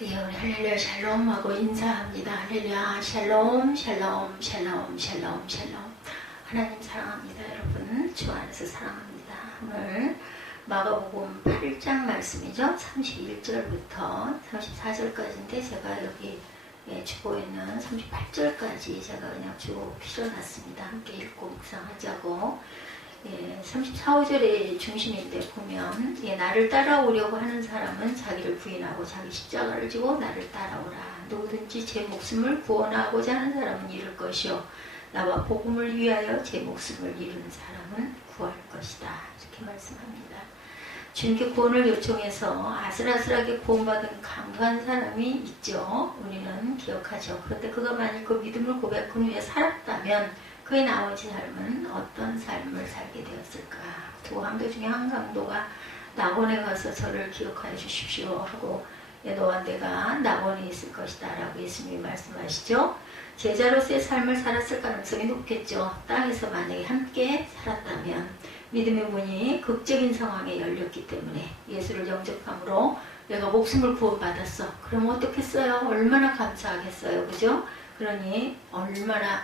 예, 우리 할렐루야 샬롬 하고 인사합니다. 할렐루야 샬롬 샬롬 샬롬 샬롬 샬롬. 하나님 사랑합니다. 여러분 주 안에서 사랑합니다. 오늘 마가복음 8장 말씀이죠. 31절부터 34절까지인데 제가 여기 주고 있는 38절까지 제가 그냥 주고 실어놨습니다. 함께 읽고 묵상하자고. 34, 5절의 중심인데 보면 나를 따라오려고 하는 사람은 자기를 부인하고 자기 십자가를 지고 나를 따라오라. 누구든지 제 목숨을 구원하고자 하는 사람은 잃을 것이요 나와 복음을 위하여 제 목숨을 잃은 사람은 구할 것이다. 이렇게 말씀합니다. 주님께 구원을 요청해서 아슬아슬하게 구원받은 강한 사람이 있죠. 우리는 기억하죠. 그런데 그가 만일 그 믿음을 고백한 후에 살았다면 그의 나머지 삶은 어떤 삶을 살게 되었을까? 두 강도 중에 한 강도가 낙원에 가서 저를 기억하여 주십시오 하고 너와 내가 낙원에 있을 것이다 라고 예수님이 말씀하시죠. 제자로서의 삶을 살았을 가능성이 높겠죠. 땅에서 만약에 함께 살았다면 믿음의 문이 극적인 상황에 열렸기 때문에 예수를 영접함으로 내가 목숨을 구원받았어. 그럼 어떻겠어요? 얼마나 감사하겠어요. 그죠? 그러니 얼마나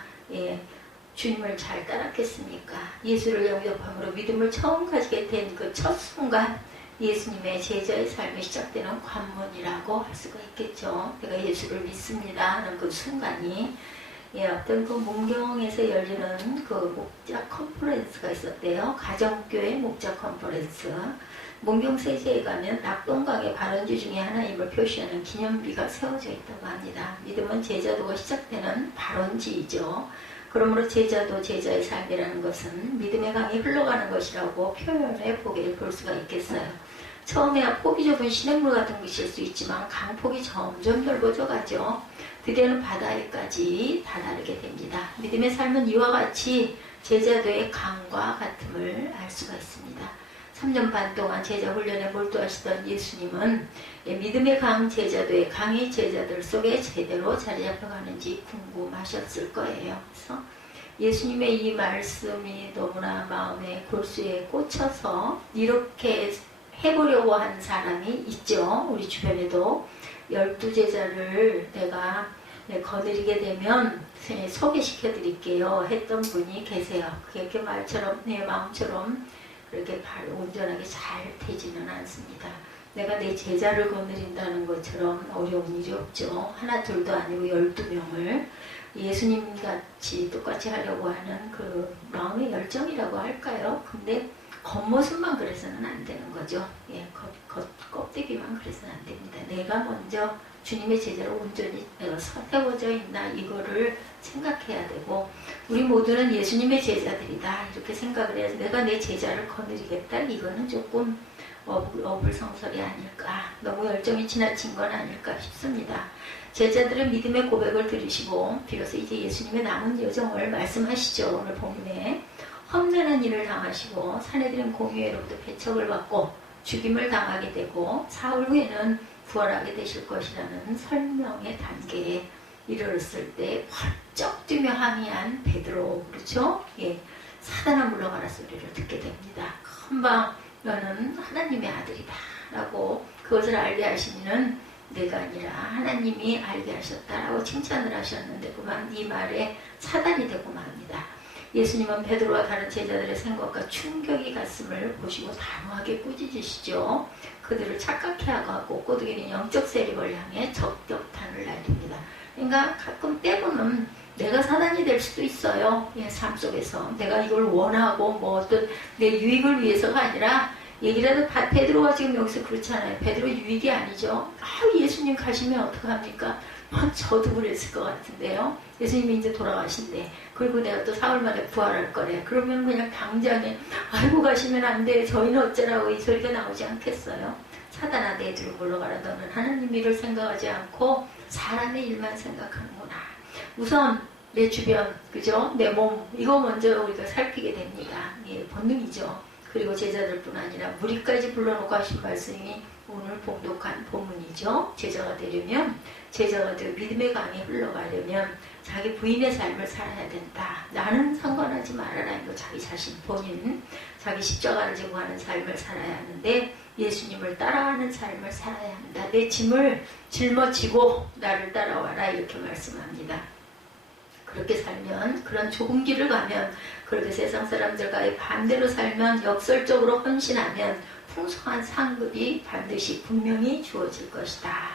주님을 잘 따랐겠습니까? 예수를 영접함으로 믿음을 처음 가지게 된 그 첫 순간 예수님의 제자의 삶이 시작되는 관문이라고 할 수가 있겠죠. 내가 예수를 믿습니다 하는 그 순간이 어떤 그 문경에서 열리는 그 목자 컨퍼런스가 있었대요. 가정교회 목자 컨퍼런스. 문경 세제에 가면 낙동강의 발원지 중에 하나임을 표시하는 기념비가 세워져 있다고 합니다. 믿음은 제자도가 시작되는 발원지이죠. 그러므로 제자도 제자의 삶이라는 것은 믿음의 강이 흘러가는 것이라고 표현해 보게 볼 수가 있겠어요. 처음에야 폭이 좁은 시냇물 같은 것일 수 있지만 강폭이 점점 넓어져 가죠. 드디어는 바다에까지 다다르게 됩니다. 믿음의 삶은 이와 같이 제자도의 강과 같음을 알 수가 있습니다. 3년 반 동안 제자 훈련에 몰두하시던 예수님은 믿음의 강 제자도의 강의 제자들 속에 제대로 자리 잡혀가는지 궁금하셨을 거예요. 그래서 예수님의 이 말씀이 너무나 마음의 골수에 꽂혀서 이렇게 해보려고 한 사람이 있죠. 우리 주변에도 12제자를 내가 거느리게 되면 소개시켜 드릴게요 했던 분이 계세요. 그게 말처럼 내 마음처럼 그렇게 온전하게 잘 되지는 않습니다. 내가 내 제자를 거느린다는 것처럼 어려운 일이 없죠. 하나 둘도 아니고 12명을 예수님같이 똑같이 하려고 하는 그 마음의 열정이라고 할까요? 근데 겉모습만 그래서는 안 되는 거죠. 껍데기만 그래서는 안 됩니다. 내가 먼저 주님의 제자로 온전히 내가 세워져 있나 이거를 생각해야 되고 우리 모두는 예수님의 제자들이다 이렇게 생각을 해서 내가 내 제자를 거느리겠다 이거는 조금 어불성설이 아닐까 너무 열정이 지나친 건 아닐까 싶습니다. 제자들은 믿음의 고백을 들으시고 비로소 이제 예수님의 남은 여정을 말씀하시죠. 오늘 본문에 험난한 일을 당하시고 사내들은 공유회로부터 배척을 받고 죽임을 당하게 되고 사흘 후에는 부활하게 되실 것이라는 설명의 단계에 이르렀을 때 펄쩍 뛰며 항의한 베드로 그렇죠? 사단아 물러가라 소리를 듣게 됩니다. 금방 너는 하나님의 아들이다 라고 그것을 알게 하시니는 내가 아니라 하나님이 알게 하셨다라고 칭찬을 하셨는데 그만 이 말에 사단이 되고 맙니다. 예수님은 베드로와 다른 제자들의 생각과 충격이 갔음을 보시고 단호하게 꾸짖으시죠. 그들을 착각해 하고 꼬드기는 영적 세력을 향해 적격탄을 날립니다. 그러니까 가끔 때로는 내가 사단이 될 수도 있어요. 삶 속에서 내가 이걸 원하고 뭐 어떤 내 유익을 위해서가 아니라 얘기라도 베드로가 지금 여기서 그렇잖아요. 베드로 유익이 아니죠. 예수님 가시면 어떡합니까? 저도 그랬을 것 같은데요. 예수님이 이제 돌아가신대. 그리고 내가 또 사흘 만에 부활할 거래. 그러면 그냥 당장에 아이고 가시면 안 돼. 저희는 어쩌라고 이 소리가 나오지 않겠어요. 사단아 내 뒤로 물러가라. 너는 하나님 일을 생각하지 않고 사람의 일만 생각하는구나. 우선 내 주변, 그죠? 내 몸 이거 먼저 우리가 살피게 됩니다. 본능이죠. 그리고 제자들뿐 아니라 무리까지 불러놓고 하신 말씀이 오늘 봉독한 본문이죠. 제자가 되려면 제자가 되어 믿음의 강이 흘러가려면 자기 부인의 삶을 살아야 된다. 나는 상관하지 말아라. 이거 자기 자신 본인 자기 십자가를 지고 하는 삶을 살아야 하는데 예수님을 따라가는 삶을 살아야 한다. 내 짐을 짊어지고 나를 따라와라 이렇게 말씀합니다. 그렇게 살면, 그런 좁은 길을 가면, 그렇게 세상 사람들과의 반대로 살면, 역설적으로 헌신하면 풍성한 상급이 반드시 분명히 주어질 것이다.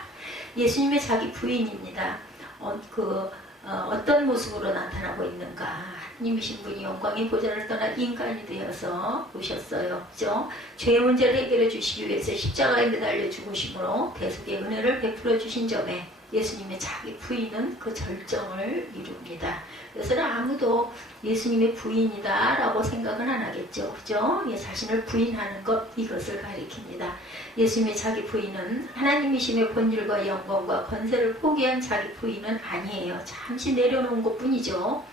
예수님의 자기 부인입니다. 어떤 모습으로 나타나고 있는가? 하나님이신 분이 영광의 보좌를 떠나 인간이 되어서 오셨어요. 그죠? 죄의 문제를 해결해 주시기 위해서 십자가에 매달려 죽으심으로 대속의 은혜를 베풀어 주신 점에 예수님의 자기 부인은 그 절정을 이룹니다. 그래서 아무도 예수님의 부인이다 라고 생각은 안 하겠죠. 그죠? 자신을 부인하는 것, 이것을 가리킵니다. 예수님의 자기 부인은 하나님이심의 본질과 영광과 권세를 포기한 자기 부인은 아니에요. 잠시 내려놓은 것 뿐이죠.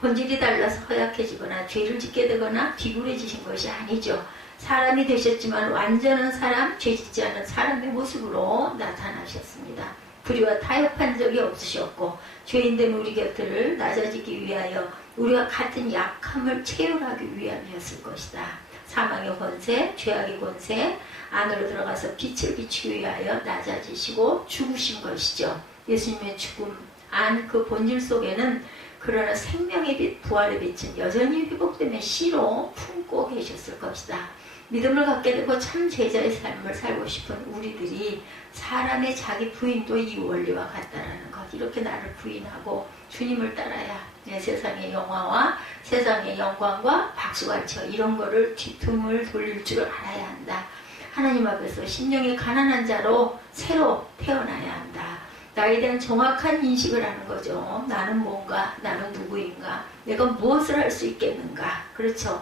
본질이 달라서 허약해지거나 죄를 짓게 되거나 비굴해지신 것이 아니죠. 사람이 되셨지만 완전한 사람, 죄 짓지 않은 사람의 모습으로 나타나셨습니다. 불의와 타협한 적이 없으셨고 죄인된 우리 곁을 낮아지기 위하여 우리가 같은 약함을 체휼하기 위함이었을 것이다. 사망의 권세, 죄악의 권세 안으로 들어가서 빛을 비추기 위하여 낮아지시고 죽으신 것이죠. 예수님의 죽음 안 그 본질 속에는 그러나 생명의 빛, 부활의 빛은 여전히 회복되며 씨로 품고 계셨을 것이다. 믿음을 갖게 되고 참 제자의 삶을 살고 싶은 우리들이 사람의 자기 부인도 이 원리와 같다라는 것. 이렇게 나를 부인하고 주님을 따라야 내 세상의 영화와 세상의 영광과 박수갈채 이런 거를 뒤통을 돌릴 줄 알아야 한다. 하나님 앞에서 심령이 가난한 자로 새로 태어나야 한다. 나에 대한 정확한 인식을 하는 거죠. 나는 뭔가, 나는 누구인가, 내가 무엇을 할 수 있겠는가. 그렇죠.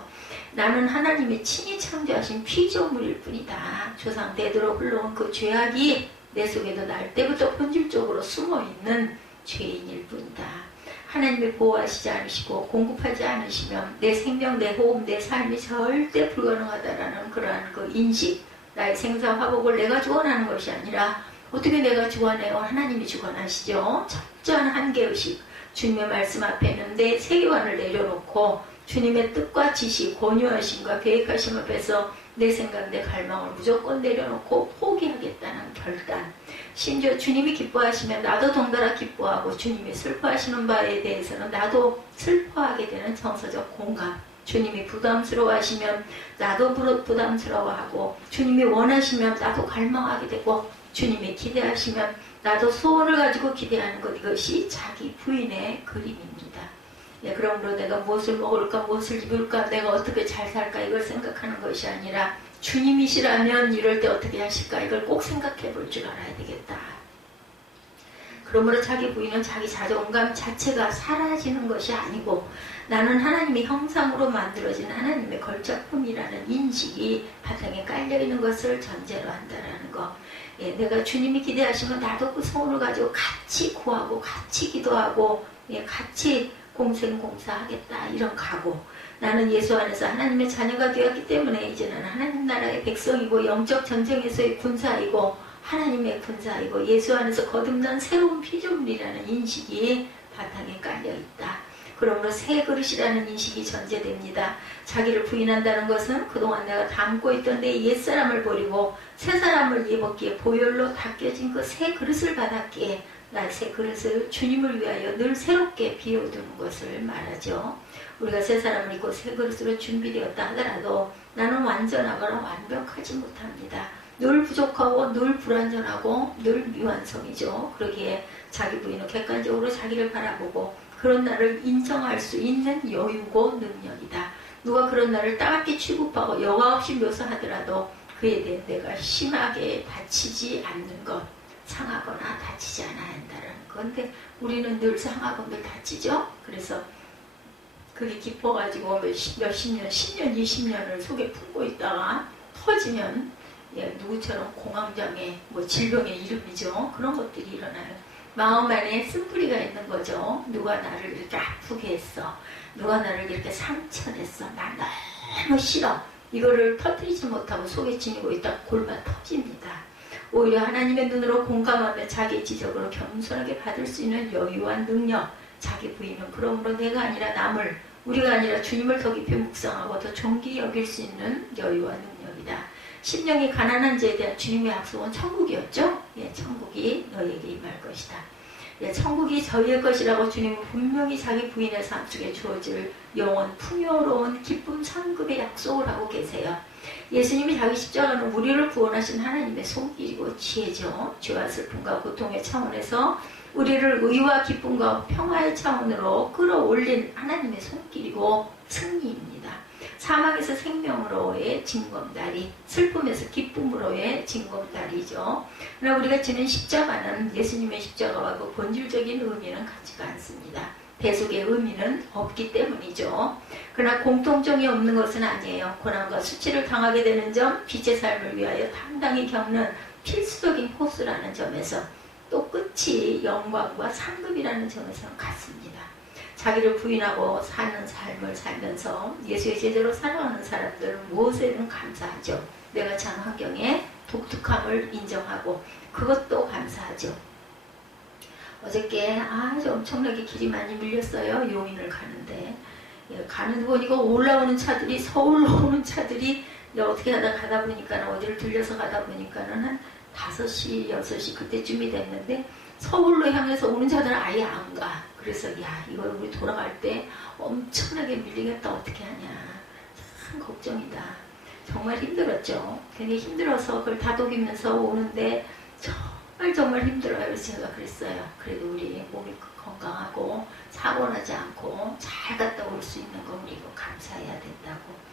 나는 하나님이 친히 창조하신 피조물일 뿐이다. 조상 대대로 흘러온 그 죄악이 내 속에도 날 때부터 본질적으로 숨어있는 죄인일 뿐이다. 하나님이 보호하시지 않으시고 공급하지 않으시면 내 생명, 내 호흡, 내 삶이 절대 불가능하다라는 그러한 그 인식, 나의 생사 화복을 내가 주관하는 것이 아니라 어떻게 내가 주관해요? 하나님이 주관하시죠. 철저한 한계의식, 주님의 말씀 앞에는 내 세계관을 내려놓고 주님의 뜻과 지시, 권유하심과 계획하심 앞에서 내 생각, 내 갈망을 무조건 내려놓고 포기하겠다는 결단. 심지어 주님이 기뻐하시면 나도 덩달아 기뻐하고 주님이 슬퍼하시는 바에 대해서는 나도 슬퍼하게 되는 정서적 공감. 주님이 부담스러워하시면 나도 부담스러워하고 주님이 원하시면 나도 갈망하게 되고 주님이 기대하시면 나도 소원을 가지고 기대하는 것. 이것이 자기 부인의 그림입니다. 그러므로 내가 무엇을 먹을까, 무엇을 입을까, 내가 어떻게 잘 살까 이걸 생각하는 것이 아니라 주님이시라면 이럴 때 어떻게 하실까 이걸 꼭 생각해 볼 줄 알아야 되겠다. 그러므로 자기 부인은 자기 자존감 자체가 사라지는 것이 아니고 나는 하나님의 형상으로 만들어진 하나님의 걸작품이라는 인식이 바탕에 깔려있는 것을 전제로 한다는 것. 내가 주님이 기대하시면 나도 그 소원을 가지고 같이 구하고 같이 기도하고 같이 공생공사하겠다 이런 각오. 나는 예수 안에서 하나님의 자녀가 되었기 때문에 이제는 하나님 나라의 백성이고 영적 전쟁에서의 군사이고 하나님의 군사이고 예수 안에서 거듭난 새로운 피조물이라는 인식이 바탕에 깔려있다. 그러므로 새 그릇이라는 인식이 전제됩니다. 자기를 부인한다는 것은 그동안 내가 담고 있던 내 옛사람을 버리고 새 사람을 입었기에 보혈로 닦여진 그 새 그릇을 받았기에 나 새 그릇을 주님을 위하여 늘 새롭게 비워두는 것을 말하죠. 우리가 새 사람을 입고 새 그릇으로 준비되었다 하더라도 나는 완전하거나 완벽하지 못합니다. 늘 부족하고 늘 불완전하고 늘 미완성이죠. 그러기에 자기 부인은 객관적으로 자기를 바라보고 그런 나를 인정할 수 있는 여유고 능력이다. 누가 그런 나를 따갑게 취급하고 여과 없이 묘사하더라도 그에 대해 내가 심하게 다치지 않는 것, 상하거나 다치지 않아야 한다는 건데 우리는 늘 상하고 늘 다치죠. 그래서 그게 깊어가지고 몇십 년, 10년, 20년을 속에 품고 있다가 터지면 누구처럼 공황장애, 질병의 이름이죠. 그런 것들이 일어나요. 마음 안에 쓴뿌리가 있는 거죠. 누가 나를 이렇게 아프게 했어. 누가 나를 이렇게 상처냈어. 나 너무 싫어. 이거를 터뜨리지 못하고 속에 지니고 있다 골마 터집니다. 오히려 하나님의 눈으로 공감하며 자기의 지적으로 겸손하게 받을 수 있는 여유와 능력. 자기 부인은 그러므로 내가 아니라 남을, 우리가 아니라 주님을 더 깊이 묵상하고 더 존귀히 여길 수 있는 여유와 능력이다. 심령이 가난한 자에 대한 주님의 약속은 천국이었죠. 천국이 천국이 너에게 임할 것이다. 예, 천국이 저희의 것이라고 주님은 분명히 자기 부인의 삶 속에 주어질 영원 풍요로운 기쁨 상급의 약속을 하고 계세요. 예수님이 자기 십자가는 우리를 구원하신 하나님의 손길이고 지혜죠. 죄와 슬픔과 고통의 차원에서 우리를 의와 기쁨과 평화의 차원으로 끌어올린 하나님의 손길이고 승리입니다. 사망에서 생명으로의 징검다리, 슬픔에서 기쁨으로의 징검다리죠. 그러나 우리가 지는 십자가는 예수님의 십자가와 그 본질적인 의미는 같지가 않습니다. 대속의 의미는 없기 때문이죠. 그러나 공통점이 없는 것은 아니에요. 고난과 수치를 당하게 되는 점, 빛의 삶을 위하여 당당히 겪는 필수적인 코스라는 점에서 또 끝이 영광과 상급이라는 점에서는 같습니다. 자기를 부인하고 사는 삶을 살면서 예수의 제자로 살아가는 사람들은 무엇에는 감사하죠. 내가 처한 환경에 독특함을 인정하고 그것도 감사하죠. 어저께 아주 엄청나게 길이 많이 밀렸어요. 용인을 가는데 가는 보니까 올라오는 차들이 서울로 오는 차들이 어떻게 가다 보니까 어디를 들려서 가다 보니까는 한 5시, 6시 그때쯤이 됐는데 서울로 향해서 오는 차들은 아예 안 가. 그래서 야 이거 우리 돌아갈 때 엄청나게 밀리겠다 어떻게 하냐. 참 걱정이다. 정말 힘들었죠. 굉장히 힘들어서 그걸 다독이면서 오는데 정말 힘들어요. 그래서 제가 그랬어요. 그래도 우리 몸이 건강하고 사고 나지 않고 잘 갔다 올 수 있는 거 우리 이거 감사해야 된다고.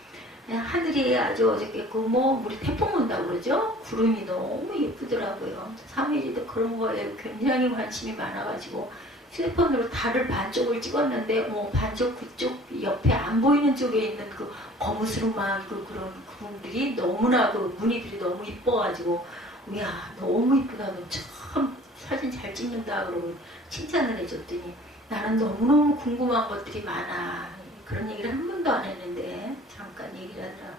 하늘이 아주 어저께 우리 태풍 온다고 그러죠? 구름이 너무 예쁘더라고요. 사무엘이도 그런 거에 굉장히 관심이 많아가지고 휴대폰으로 달을 반쪽을 찍었는데 반쪽 그쪽 옆에 안 보이는 쪽에 있는 그 거무스름한 그런 구름들이 너무나 그 무늬들이 너무 이뻐가지고 이야 너무 이쁘다. 너 참 사진 잘 찍는다 그러고 칭찬을 해줬더니 나는 너무너무 궁금한 것들이 많아. 그런 얘기를 한 번도 안 했는데 잠깐 얘기를 하더라.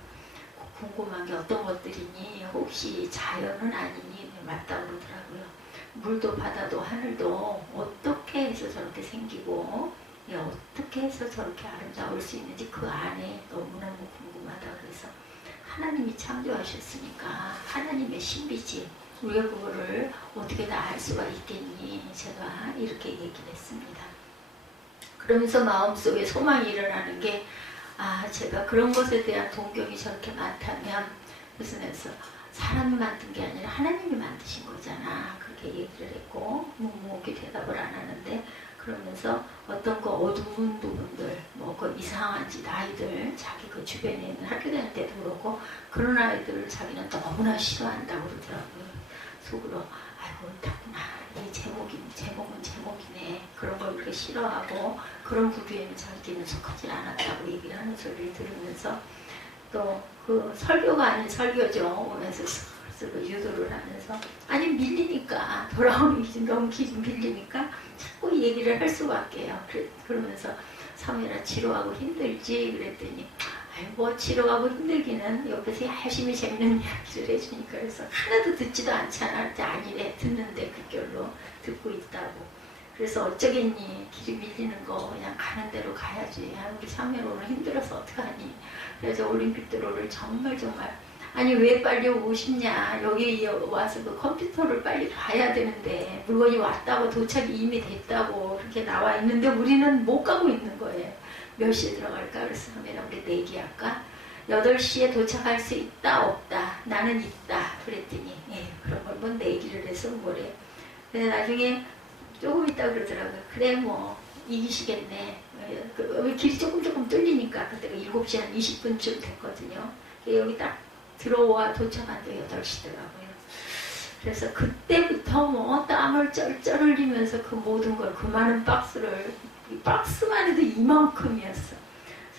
궁금한 게 어떤 것들이니 혹시 자연은 아니니 맞다고 그러더라고요. 물도 바다도 하늘도 어떻게 해서 저렇게 생기고 어떻게 해서 저렇게 아름다울 수 있는지 그 안에 너무너무 궁금하다. 그래서 하나님이 창조하셨으니까 하나님의 신비지 우리가 그거를 어떻게 다 알 수가 있겠니. 제가 이렇게 얘기를 했습니다. 그러면서 마음속에 소망이 일어나는 게 제가 그런 것에 대한 동경이 저렇게 많다면 그래서 사람이 만든 게 아니라 하나님이 만드신 거잖아. 그렇게 얘기를 했고 묵묵히 대답을 안 하는데 그러면서 어떤 그 어두운 부분들 그 이상한 짓 아이들 자기 그 주변에 있는 학교 다닐 때도 그렇고 그런 아이들을 자기는 너무나 싫어한다고 그러더라고요. 속으로 아이고 옳다구나. 이 제목은 제목이네. 그런 걸 이렇게 싫어하고 그런 부류에는 자기는 속하지 않았다고 얘기를 하는 소리를 들으면서 또 그 설교가 아닌 설교죠. 오면서 그 유도를 하면서 아니 밀리니까 돌아오는 길이 너무 밀리니까 자꾸 얘기를 할 수밖에요. 그러면서 사무엘아 지루하고 힘들지 그랬더니 뭐 지루하고 힘들기는 옆에서 열심히 재밌는 이야기를 해주니까 그래서 하나도 듣지도 않잖아. 아니래 듣는데 귓결로 듣고 있다고. 그래서 어쩌겠니 길이 밀리는 거 그냥 가는 대로 가야지. 우리 사무엘 오늘 힘들어서 어떡하니. 그래서 올림픽 드로를 정말 아니 왜 빨리 오고 싶냐. 여기 와서 그 컴퓨터를 빨리 봐야 되는데 물건이 왔다고 도착이 이미 됐다고 그렇게 나와 있는데 우리는 못 가고 있는 거예요. 몇 시에 들어갈까? 그래서 우리 내기할까? 8시에 도착할 수 있다 없다. 나는 있다. 그랬더니 그런 걸 뭐 내기를 해서 뭐래. 근데 나중에 조금 있다 그러더라고요. 그래 뭐 이기시겠네. 길이 조금 뚫리니까 그때가 7시 한 20분쯤 됐거든요. 여기 딱 들어와 도착한데 8시더라고요. 그래서 그때부터 땀을 쩔쩔 흘리면서 그 모든 걸 그 많은 박스만 해도 이만큼이었어.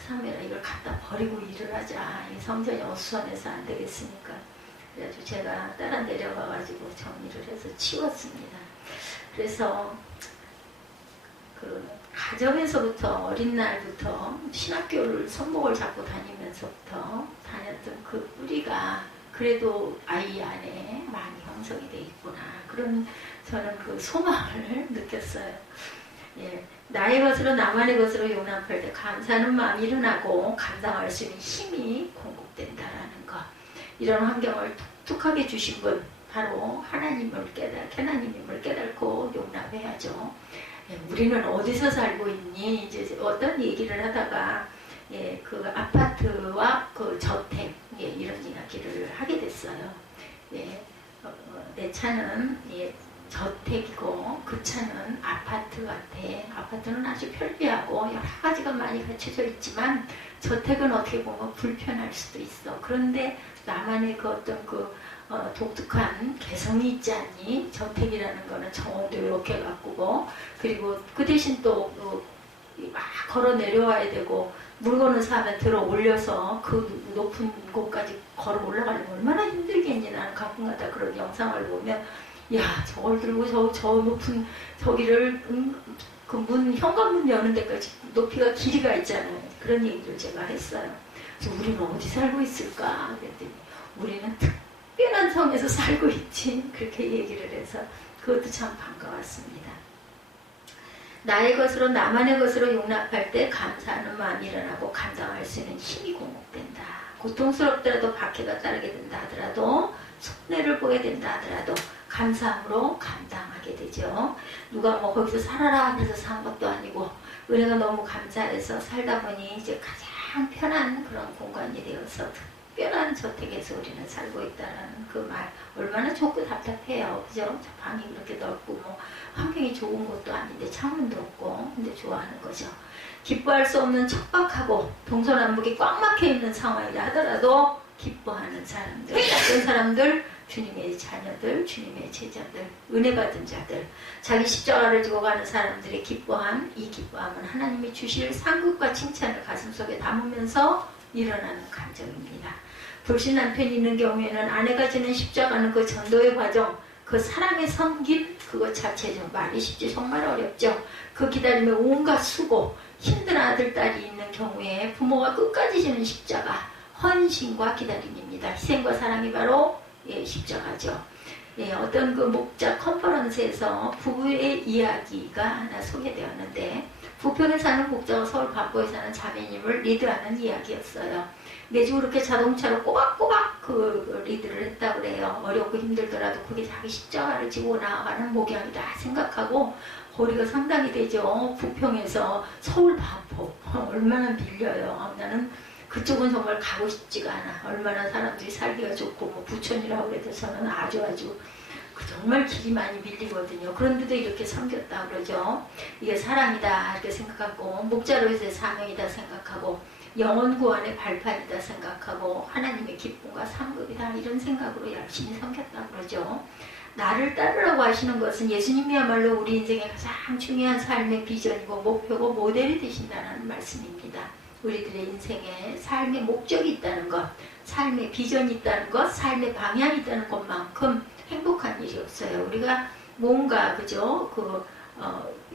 사무엘아 이걸 갖다 버리고 일을 하자. 이 성전이 어수선해서 안 되겠으니까. 그래가지고 제가 따라 내려가가지고 정리를 해서 치웠습니다. 그래서 그 가정에서부터 어린 날부터 신학교를 손목을 잡고 다니면서부터 다녔던 그 뿌리가 그래도 아이 안에 많이 형성이 돼 있구나. 그런 저는 그 소망을 느꼈어요. 나의 것으로 나만의 것으로 용납할 때 감사하는 마음이 일어나고 감당할 수 있는 힘이 공급된다라는 것. 이런 환경을 독특하게 주신 분 바로 하나님임을 깨닫고 용납해야죠. 예, 우리는 어디서 살고 있니? 이제 어떤 얘기를 하다가 예, 그 아파트와 그 저택 예, 이런 이야기를 하게 됐어요. 예, 내 차는 예, 저택이고 그 차는 아파트 같아. 아파트는 아주 편리하고 여러 가지가 많이 갖춰져 있지만 저택은 어떻게 보면 불편할 수도 있어. 그런데 나만의 그 어떤 그 독특한 개성이 있지 않니? 저택이라는 거는 정원도 이렇게 가꾸고 그리고 그 대신 또 막 걸어 내려와야 되고 물건을 사면 들어 올려서 그 높은 곳까지 걸어 올라가려면 얼마나 힘들겠니? 나는 가끔가다 그런 영상을 보면 야 저걸 들고 저 높은 저기를 그 현관문 여는 데까지 높이가 길이가 있잖아요. 그런 얘기를 제가 했어요. 그래서 우리는 어디 살고 있을까? 그랬더니 우리는 특별한 성에서 살고 있지. 그렇게 얘기를 해서 그것도 참 반가웠습니다. 나의 것으로 나만의 것으로 용납할 때 감사하는 마음이 일어나고 감당할 수 있는 힘이 공급된다. 고통스럽더라도 박해가 따르게 된다 하더라도 손해를 보게 된다 하더라도 감사함으로 감당하게 되죠. 누가 뭐 거기서 살아라 그래서 산 것도 아니고 은혜가 너무 감사해서 살다 보니 이제 가장 편한 그런 공간이 되어서 특별한 저택에서 우리는 살고 있다는 그 말 얼마나 좋고 답답해요. 그죠? 방이 그렇게 넓고 뭐 환경이 좋은 것도 아닌데 창문도 없고 근데 좋아하는 거죠. 기뻐할 수 없는 척박하고 동서남북이 꽉 막혀 있는 상황이라 하더라도 기뻐하는 사람들, 어떤 사람들, 주님의 자녀들, 주님의 제자들, 은혜 받은 자들, 자기 십자가를 지고 가는 사람들의 기뻐함, 이 기뻐함은 하나님이 주실 상급과 칭찬을 가슴속에 담으면서 일어나는 감정입니다. 불신 남편이 있는 경우에는 아내가 지는 십자가는 그 전도의 과정, 그 사랑의 섬김, 그것 자체 좀 말이 쉽지 정말 어렵죠. 그 기다림에 온갖 수고, 힘든 아들, 딸이 있는 경우에 부모가 끝까지 지는 십자가, 헌신과 기다림입니다. 희생과 사랑이 바로 예, 십자가죠. 예, 어떤 그 목자 컨퍼런스에서 부부의 이야기가 하나 소개되었는데 부평에 사는 목자가 서울 반포에 사는 자매님을 리드하는 이야기였어요. 매주 그렇게 자동차로 꼬박꼬박 그 리드를 했다고 그래요. 어렵고 힘들더라도 그게 자기 십자가를 지고 나아가는 목양이다 생각하고 거리가 상당히 되죠. 부평에서 서울 반포 얼마나 밀려요. 나는 그쪽은 정말 가고 싶지가 않아. 얼마나 사람들이 살기가 좋고 뭐 부천이라고 그래도 저는 아주 정말 길이 많이 밀리거든요. 그런데도 이렇게 섬겼다 그러죠. 이게 사랑이다 이렇게 생각하고 목자로서의 사명이다 생각하고 영혼 구원의 발판이다 생각하고 하나님의 기쁨과 상급이다 이런 생각으로 열심히 섬겼다 그러죠. 나를 따르라고 하시는 것은 예수님이야말로 우리 인생의 가장 중요한 삶의 비전이고 목표고 모델이 되신다는 말씀입니다. 우리들의 인생에 삶의 목적이 있다는 것, 삶의 비전이 있다는 것, 삶의 방향이 있다는 것만큼 행복한 일이 없어요. 우리가 뭔가 그죠?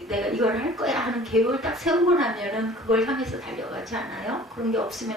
내가 이걸 할 거야 하는 계획을 딱 세우고 나면은 그걸 향해서 달려가지 않아요? 그런 게 없으면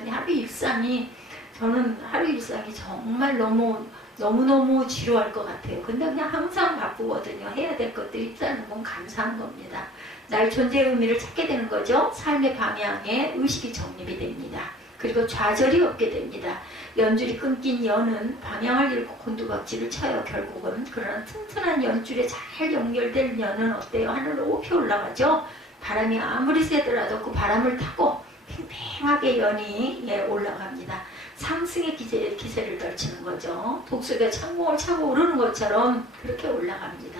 저는 하루 일상이 정말 너무너무 지루할 것 같아요. 근데 그냥 항상 바쁘거든요. 해야 될 것들이 있다는 건 감사한 겁니다. 나의 존재의 의미를 찾게 되는 거죠. 삶의 방향에 의식이 정립이 됩니다. 그리고 좌절이 없게 됩니다. 연줄이 끊긴 연은 방향을 잃고 곤두박질을 쳐요. 결국은. 그러나 튼튼한 연줄에 잘 연결된 연은 어때요? 하늘로 높이 올라가죠. 바람이 아무리 세더라도 그 바람을 타고 팽팽하게 연이 올라갑니다. 상승의 기세를 떨치는 거죠. 독수리가 창공을 차고 오르는 것처럼 그렇게 올라갑니다.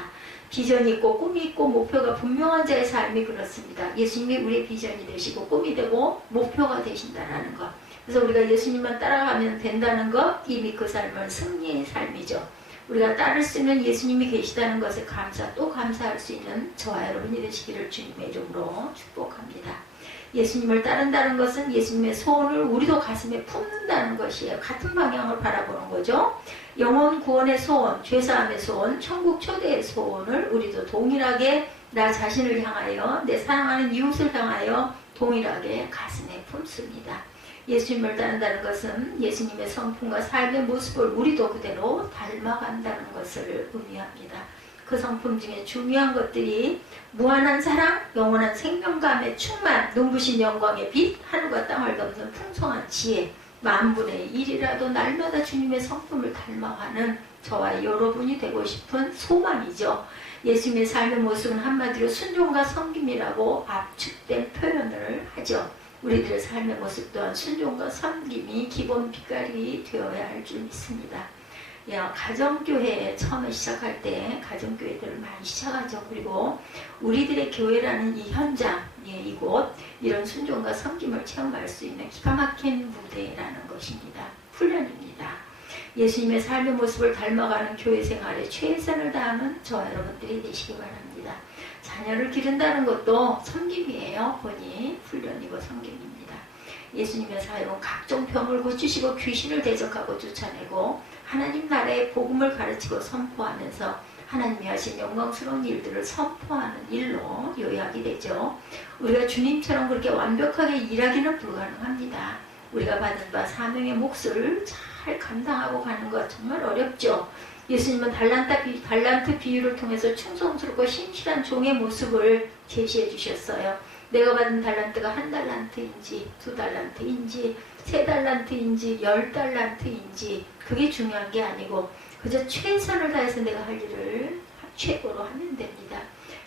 비전이 있고 꿈이 있고 목표가 분명한 자의 삶이 그렇습니다. 예수님이 우리의 비전이 되시고 꿈이 되고 목표가 되신다는 것. 그래서 우리가 예수님만 따라가면 된다는 것, 이미 그 삶은 승리의 삶이죠. 우리가 따를 수 있는 예수님이 계시다는 것에 또 감사할 수 있는 저와 여러분이 되시기를 주님의 이름으로 축복합니다. 예수님을 따른다는 것은 예수님의 소원을 우리도 가슴에 품는다는 것이에요. 같은 방향을 바라보는 거죠. 영혼 구원의 소원, 죄사함의 소원, 천국 초대의 소원을 우리도 동일하게 나 자신을 향하여 내 사랑하는 이웃을 향하여 동일하게 가슴에 품습니다. 예수님을 따른다는 것은 예수님의 성품과 삶의 모습을 우리도 그대로 닮아간다는 것을 의미합니다. 그 성품 중에 중요한 것들이 무한한 사랑, 영원한 생명감의 충만, 눈부신 영광의 빛, 하늘과 땅을 덮는 풍성한 지혜, 만분의 1이라도 날마다 주님의 성품을 닮아가는 저와 여러분이 되고 싶은 소망이죠. 예수님의 삶의 모습은 한마디로 순종과 섬김이라고 압축된 표현을 하죠. 우리들의 삶의 모습 또한 순종과 섬김이 기본 빛깔이 되어야 할 줄 믿습니다. 가정교회 처음에 시작할 때 가정교회들을 많이 시작하죠. 그리고 우리들의 교회라는 이 현장, 이곳 이런 순종과 섬김을 체험할 수 있는 기가 막힌 무대라는 것입니다. 훈련입니다. 예수님의 삶의 모습을 닮아가는 교회 생활에 최선을 다하는 저와 여러분들이 되시기 바랍니다. 자녀를 기른다는 것도 섬김이에요. 보니 훈련이고 섬김입니다. 예수님의 사역은 각종 병을 고치시고 귀신을 대적하고 쫓아내고 하나님 나라의 복음을 가르치고 선포하면서 하나님이 하신 영광스러운 일들을 선포하는 일로 요약이 되죠. 우리가 주님처럼 그렇게 완벽하게 일하기는 불가능합니다. 우리가 받은 바 사명의 몫을 잘 감당하고 가는 것 정말 어렵죠. 예수님은 달란트 비유를 통해서 충성스럽고 신실한 종의 모습을 제시해 주셨어요. 내가 받은 달란트가 1달란트인지 2달란트인지 3달란트인지 10달란트인지 그게 중요한 게 아니고 그저 최선을 다해서 내가 할 일을 최고로 하면 됩니다.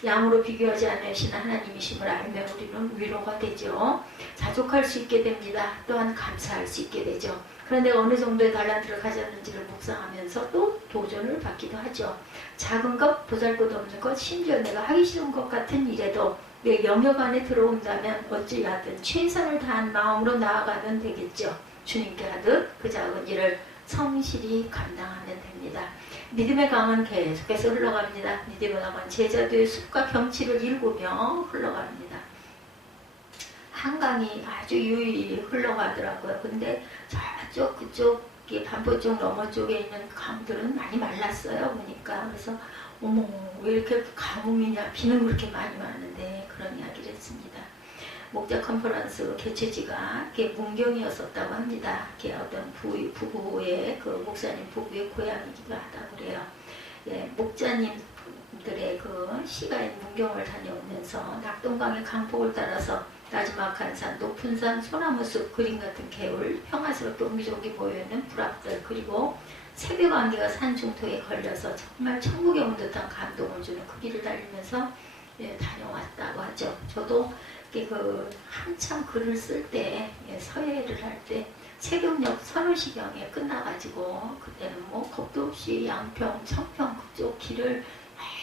양으로 비교하지 않으신 하나님이심을 알면 우리는 위로가 되죠. 자족할 수 있게 됩니다. 또한 감사할 수 있게 되죠. 그런데 어느 정도의 달란트를 가졌는지를 묵상하면서 또 도전을 받기도 하죠. 작은 것, 보잘것없는 것, 심지어 내가 하기 싫은 것 같은 일에도 내 영역 안에 들어온다면 어찌하든 최선을 다한 마음으로 나아가면 되겠죠. 주님께 하듯 그 작은 일을 성실히 감당하면 됩니다. 믿음의 강은 계속해서 흘러갑니다. 믿음의 강은 제자도의 숲과 경치를 일구며 흘러갑니다. 한강이 아주 유유히 흘러가더라고요. 근데 저쪽 그쪽 반포 쪽 너머 쪽에 있는 강들은 많이 말랐어요. 보니까. 그래서 어머 왜 이렇게 가뭄이냐, 비는 그렇게 많이 왔는데 그런 이야기를 했습니다. 목자 컨퍼런스 개최지가 문경이었었다고 합니다. 어떤 부부의 그 목사님 부부의 고향이기도 하다고 그래요. 목자님들의 그 시가인 문경을 다녀오면서 낙동강의 강폭을 따라서 나지막한 산, 높은 산, 소나무숲, 그림 같은 개울, 평화스럽게 옹기종기 보여있는 불합들, 그리고 새벽 안개가 산 중턱에 걸려서 정말 천국에 온 듯한 감동을 주는 그 길을 달리면서 다녀왔다고 하죠. 저도 한참 글을 쓸 때, 서예를 할 때 새벽녘 서너시경에 끝나가지고 그때는 뭐 겁도 없이 양평, 청평 그쪽 길을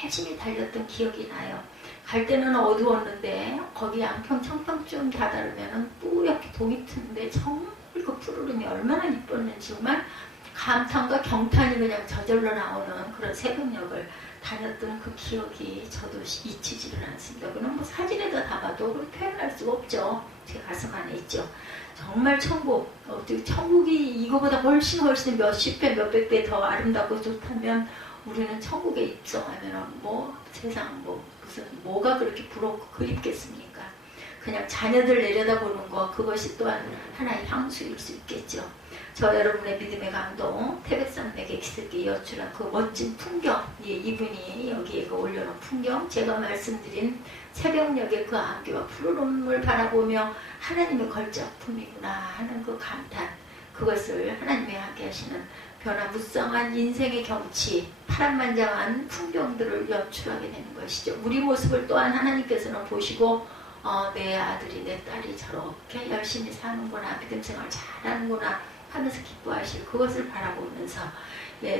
열심히 달렸던 기억이 나요. 갈 때는 어두웠는데 거기 양평, 청평쯤 다다르면은 뿌옇게 동이 트는데 정말 그 푸르름이 얼마나 이뻤는지 정말 감탄과 경탄이 그냥 저절로 나오는 그런 새벽녘을 다녔던 그 기억이 저도 잊히지를 않습니다. 그건 뭐 사진에다 담아도 표현할 수가 없죠. 제 가슴 안에 있죠. 정말 천국, 천국이 이거보다 훨씬 몇십 배, 몇백 배 더 아름답고 좋다면 우리는 천국에 입성하면 뭐 세상 뭐가 그렇게 부럽고 그립겠습니까? 그냥 자녀들 내려다보는 거, 그것이 또한 하나의 향수일 수 있겠죠. 저 여러분의 믿음의 감동, 태백산맥의 기슭에 여출한 그 멋진 풍경, 이분이 여기에 올려놓은 풍경, 제가 말씀드린 새벽녘의 그 안개와 푸르름을 바라보며 하나님의 걸작품이구나 하는 그 감탄, 그것을 하나님의 함께 하시는 변화무쌍한 인생의 경치, 파란만장한 풍경들을 연출하게 되는 것이죠. 우리 모습을 또한 하나님께서는 보시고 내 아들이 내 딸이 저렇게 열심히 사는구나, 믿음생활 잘하는구나 하면서 기뻐하실 그것을 바라보면서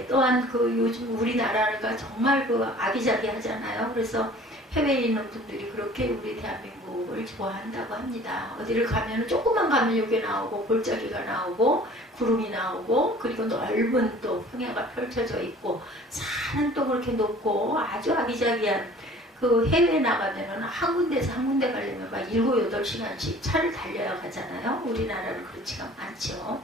또한 요즘 우리나라가 정말 아기자기하잖아요. 그래서 해외에 있는 분들이 그렇게 우리 대한민국을 좋아한다고 합니다. 어디를 가면 조금만 가면 여기 나오고 골짜기가 나오고 구름이 나오고 그리고 넓은 또 평야가 펼쳐져 있고 산은 또 그렇게 높고 아주 아기자기한 해외에 나가면은 한 군데에서 한 군데 가려면 막 7, 8시간씩 차를 달려야 가잖아요. 우리나라는 그렇지가 않죠.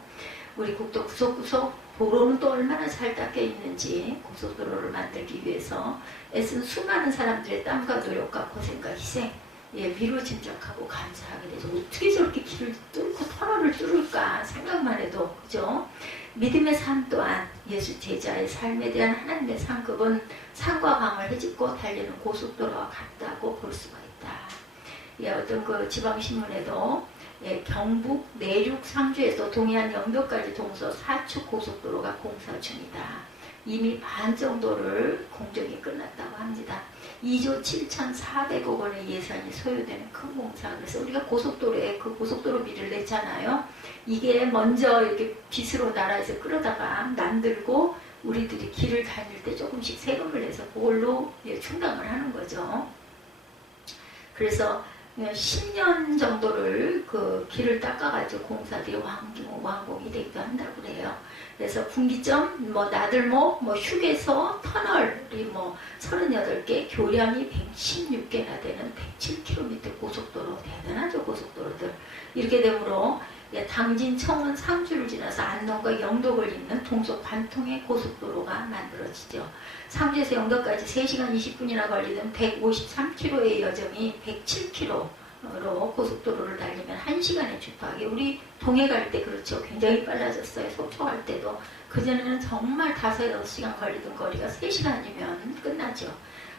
우리 국도 구석구석 도로는 또 얼마나 잘 닦여 있는지 고속도로를 만들기 위해서 애쓴 수많은 사람들의 땀과 노력과 고생과 희생 미루 짐작하고 감사하게 되죠. 어떻게 저렇게 길을 뚫고 터널을 뚫을까 생각만 해도 그죠? 믿음의 삶 또한 예수 제자의 삶에 대한 하나님의 상급은 산과 강을 헤집고 달리는 고속도로와 같다고 볼 수가 있다. 어떤 지방신문에도 예, 경북 내륙 상주에서 동해안 영도까지 동서 4축 고속도로가 공사 중이다. 이미 반 정도를 공정이 끝났다고 합니다. 2조 7,400억 원의 예산이 소요되는 큰 공사. 그래서 우리가 고속도로에 그 고속도로비를 냈잖아요. 이게 먼저 이렇게 빚으로 나라에서 끌어다가 만들고 우리들이 길을 다닐 때 조금씩 세금을 내서 그걸로 충당을 하는 거죠. 그래서 10년 정도를 그 길을 닦아가지고 공사들이 완공이 되기도 한다고 그래요. 그래서 분기점, 나들목, 휴게소, 터널이 38개, 교량이 116개나 되는 107km 고속도로, 대단하죠, 고속도로들. 이렇게 되므로 당진, 청원, 상주를 지나서 안동과 영덕을 잇는 동서 관통의 고속도로가 만들어지죠. 상주에서 영덕까지 3시간 20분이나 걸리던 153km의 여정이 107km로 고속도로를 달리면 1시간에 주파하게. 우리 동해 갈 때 그렇죠. 굉장히 빨라졌어요. 속초 갈 때도. 그전에는 정말 5-6시간 걸리던 거리가 3시간이면 끝나죠.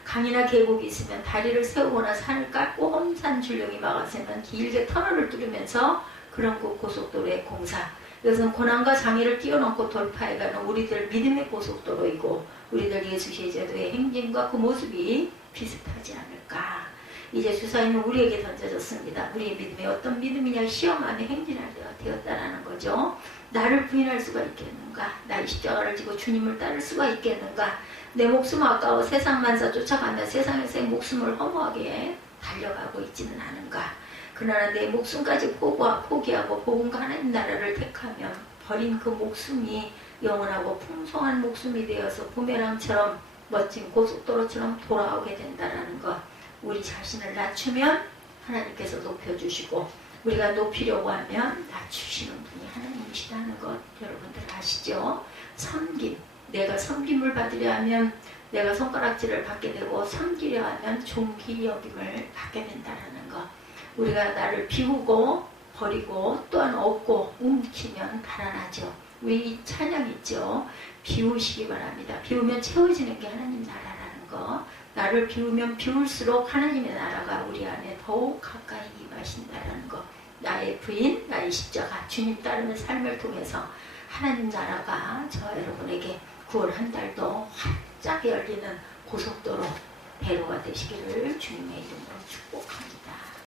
강이나 계곡이 있으면 다리를 세우거나 산을 깎고 험산 줄령이 막았으면 길게 터널을 뚫으면서 그런 고속도로의 공사. 이것은 고난과 장애를 뛰어넘고 돌파해가는 우리들 믿음의 고속도로이고 우리들 예수제자도의 행진과 그 모습이 비슷하지 않을까. 이제 주사위는 우리에게 던져졌습니다. 우리의 믿음이 어떤 믿음이냐, 시험 안에 행진할 때가 되었다라는 거죠. 나를 부인할 수가 있겠는가? 나의 십자가를 지고 주님을 따를 수가 있겠는가? 내 목숨 아까워 세상 만사 쫓아가며 세상에서의 목숨을 허무하게 달려가고 있지는 않은가? 그러나 내 목숨까지 포기하고 복음과 하나님 나라를 택하면 버린 그 목숨이 영원하고 풍성한 목숨이 되어서 부메랑처럼 멋진 고속도로처럼 돌아오게 된다는 것. 우리 자신을 낮추면 하나님께서 높여주시고 우리가 높이려고 하면 낮추시는 분이 하나님이시다는 것 여러분들 아시죠? 섬김. 내가 섬김을 받으려 하면 내가 손가락질을 받게 되고 섬기려 하면 존귀 여김을 받게 된다는 것. 우리가 나를 비우고 버리고 또한 얻고 움키면 달아나죠. 우리 찬양 있죠. 비우시기 바랍니다. 비우면 채워지는 게 하나님 나라라는 거. 나를 비우면 비울수록 하나님의 나라가 우리 안에 더욱 가까이 임하신다는 거. 나의 부인, 나의 십자가, 주님 따르는 삶을 통해서 하나님 나라가 저 여러분에게 9월 한 달도 활짝 열리는 고속도로 대로가 되시기를 주님의 이름으로 축복합니다.